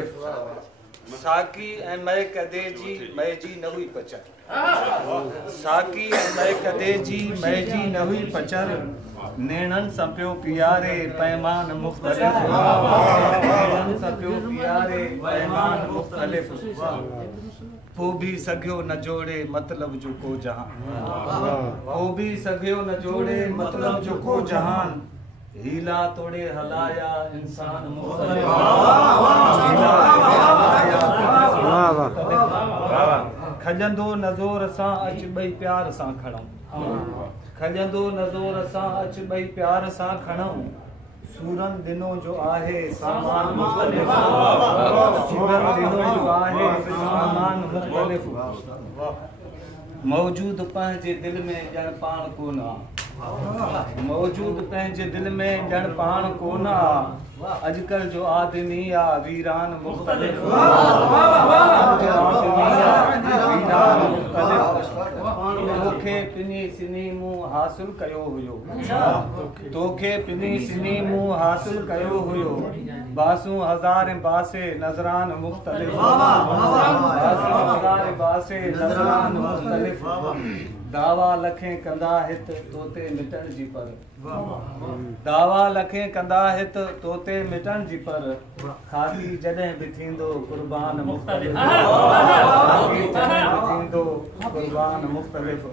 साकी ऐं मैं कदे जी मैं जी न हुई पचर साकी ऐं मैं कदे जी मैं जी न हुई पचर नेणन सपियो पियारे पैमान मुख्तलिफ नेणन सपियो पियारे पैमान मुख्तलिफ वो भी सघियो न जोड़े मतलब जो को जहान वो भी सघियो न जोड़े मतलब जो को जहान हीला तोड़े हलाया इंसान मुख्तलिफ खजंदो नज़ोर सां अच ॿई प्यार सां खणूं खजंदो नज़ोर सां अच ॿई प्यार सां खणूं सूरन दिनों जो आहे सामान मुख्तलिफ सूरन दिनों जो आहे सामान मुख्तलिफ मौजूद पंहिंजे दिल में ॼण पाण कोन आहे मौजूद पंहिंजे दिल में ॼण पाण कोन आहे अॼुकल्ह जो आदमी आहे वीरान मुख्तलिफ तोखे पिनी सिनी मूं हासिल कयो हुयो तोखे पिनी सिनी मूं हासिल कयो हुयो बासूं हज़ार बासे नज़रान मुख्तलिफ बासूं हज़ार बासे नज़रान मुख्तलिफ दावा लखें कंदा हित तोते मिटण जी पर दावा लखें कंदा हित तोते मिटण जी पर खाकी जॾहिं बि थींदो कुर्बान मुख्तलिफ खाकी जॾहिं बि थींदो कुर्बान मुख्तलिफ